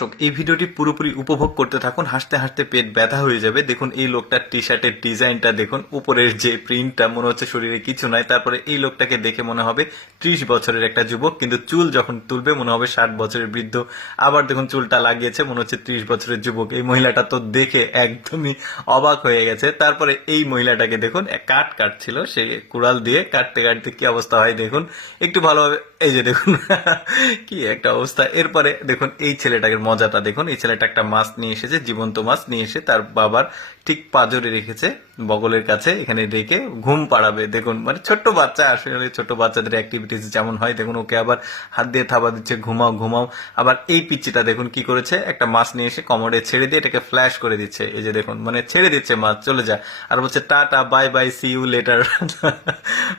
দর্শক, এই ভিডিওটি পুরোপুরি উপভোগ করতে থাকুন। হাসতে হাসতে পেট ব্যথা হয়ে যাবে। দেখুন, এই লোকটার টি শার্টের ডিজাইনটা দেখুন। উপরের যে প্রিন্টটা মনে হচ্ছে শরীরে কিছু নাই। তারপরে এই লোকটাকে দেখে মনে হবে ত্রিশ বছরের একটা যুবক, কিন্তু চুল যখন তুলবে, মনে হবে ষাট বছরের বৃদ্ধ। আবার দেখুন, চুলটা লাগিয়েছে, মনে হচ্ছে ত্রিশ বছরের যুবক। এই মহিলাটা তো দেখে একদমই অবাক হয়ে গেছে। তারপরে এই মহিলাটাকে দেখুন কাট কাটছিল সে কুড়াল দিয়ে। কাটতে কাটতে কি অবস্থা হয় দেখুন। একটু ভালোভাবে, এই যে দেখুন, কি একটা অবস্থা। এরপরে দেখুন, এই ছেলেটাকে মজাটা দেখুন। এই ছেলেটা একটা মাছ নিয়ে এসেছে, জীবন্ত মাছ নিয়ে এসে তার বাবার ঠিক পাজরে রেখেছে। বগলের কাছে এখানে রেখে ঘুম পাড়াবে। দেখুন মানে ছোট্ট বাচ্চা, আসলে ছোট বাচ্চাদের অ্যাক্টিভিটিস যেমন হয়, দেখুন, ওকে আবার হাত দিয়ে থাবা দিচ্ছে, ঘুমাও ঘুমাও। আবার এই পিচ্চিটা দেখুন কি করেছে? একটা মাছ নিয়ে এসে কমরে ছেড়ে দিয়ে এটাকে ফ্ল্যাশ করে দিচ্ছে। এই যে দেখুন মানে ছেড়ে দিচ্ছে মাছ, চলে যা। আর বলছে, tata bye bye see you later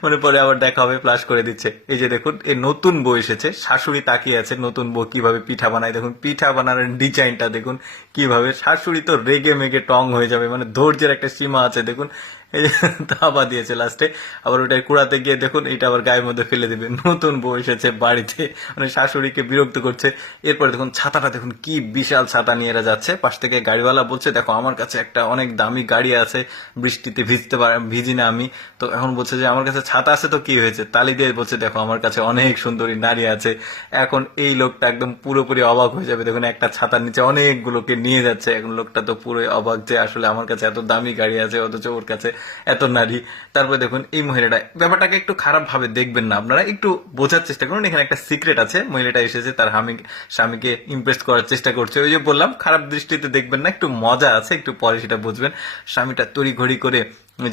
মানে পরে আবার দেখা হবে ফ্ল্যাশ করে দিচ্ছে। এই যে দেখুন এই নতুন বউ এসেছে। শাশুড়ি তাকিয়ে আছে নতুন বউ কীভাবে পিঠা বানায়। দেখুন, পিঠা বানানোর ডিজাইনটা দেখুন কীভাবে। শাশুড়ি তো রেগে মেগে টং হয়ে যাবে মানে ধৈর্যের একটা সীমা আছে। দেখুন এই থাবা দিয়েছে লাস্টে। আবার ওটা কুড়াতে গিয়ে দেখুন এটা আবার গায়ের মধ্যে ফেলে দেবে। নতুন বউ এসেছে বাড়িতে। মানে শাশুড়িকে বিরক্ত করছে। এরপরে দেখুন, ছাতাটা দেখুন, কি বিশাল ছাতা নিয়ে এরা যাচ্ছে। পাশ থেকে গাড়িওয়ালা বলছে, দেখো, আমার কাছে একটা অনেক দামি গাড়ি আছে। বৃষ্টিতে ভিজতে পার, ভিজি না আমি। তো এখন বলছে যে, আমার কাছে ছাতা আছে তো কি হয়েছে? তালি দিয়ে বলছে, দেখো, আমার কাছে অনেক সুন্দরী নারী আছে। এখন এই লোকটা একদম পুরোপুরি অবাক হয়ে যাবে। দেখুন, একটা ছাতার নিচে অনেকগুলোকে নিয়ে যাচ্ছে। এখন লোকটা তো পুরোই অবাক যে, আসলে আমার কাছে এত দামি গাড়ি আছে, অথচ ওর কাছে এত নারী। তারপরে দেখুন, এই মহিলাটা, ব্যাপারটাকে একটু খারাপ ভাবে দেখবেন না আপনারা, একটু বোঝার চেষ্টা করুন। এখানে একটা সিক্রেট আছে, মহিলাটা এসেছে, তার স্বামী স্বামীকে ইমপ্রেস করার চেষ্টা করছে। ওই যে বললাম, খারাপ দৃষ্টিতে দেখবেন না, একটু মজা আছে, একটু পরে সেটা বুঝবেন। স্বামীটা তড়ি ঘড়ি করে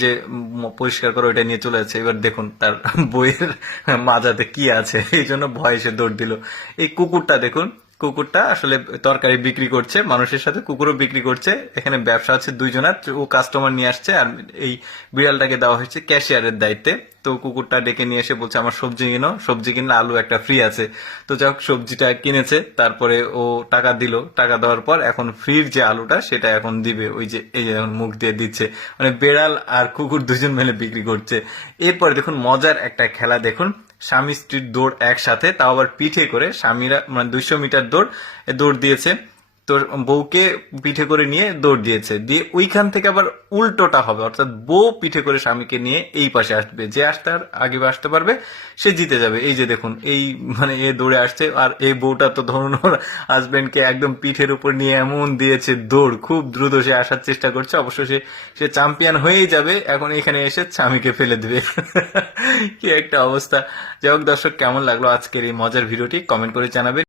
যে পরিষ্কার করে ওইটা নিয়ে চলে যাচ্ছে। এবার দেখুন, তার বইয়ের মাজাতে কি আছে, এই জন্য ভয় এসে দৌড় দিল। এই কুকুরটা দেখুন কুকুরটা আসলে তরকারি বিক্রি করছে, মানুষের সাথে কুকুরও বিক্রি করছে। এখানে ব্যবসা হচ্ছে দুইজনের ও কাস্টমার নিয়ে আসছে আর এই বিড়ালটাকে দেওয়া হয়েছে ক্যাশিয়ারের দায়িত্বে। তো কুকুরটা ডেকে নিয়ে এসে বলছে, আমার সবজি কিনো, সবজি কিনলে আলু একটা ফ্রি আছে। তো যাই সবজিটা কিনেছে, তারপরে ও টাকা দিল। টাকা দেওয়ার পর এখন ফ্রির যে আলুটা, সেটা এখন দিবে, ওই যে এই যে এখন মুখ দিয়ে দিচ্ছে। মানে বেড়াল আর কুকুর দুজন মিলে বিক্রি করছে। এরপরে দেখুন, মজার একটা খেলা দেখুন। স্বামী স্ত্রীর দৌড় একসাথে, তাও আবার পিঠে করে স্বামীরা মানে দুইশো মিটার দৌড় দৌড় দিয়েছে। তোর বউকে পিঠে করে নিয়ে দৌড় দিয়েছে। দিয়ে ওইখান থেকে আবার উল্টোটা হবে। অর্থাৎ বউ পিঠে করে স্বামীকে নিয়ে এই পাশে আসবে। যে আসতে আগে আসতে পারবে, সে জিতে যাবে। এই যে দেখুন, এই মানে এ দৌড়ে আসছে। আর এই বউটা তো ধরুন ওর হাজবেন্ডকে একদম পিঠের উপর নিয়ে এমন দিয়েছে দৌড়। খুব দ্রুত সে আসার চেষ্টা করছে। অবশ্য সে সে চ্যাম্পিয়ন হয়েই যাবে। এখন এখানে এসে স্বামীকে ফেলে দেবে। কি একটা অবস্থা। যাই হোক দর্শক, কেমন লাগল আজকের এই মজার ভিডিওটি? কমেন্ট করে জানাবেন।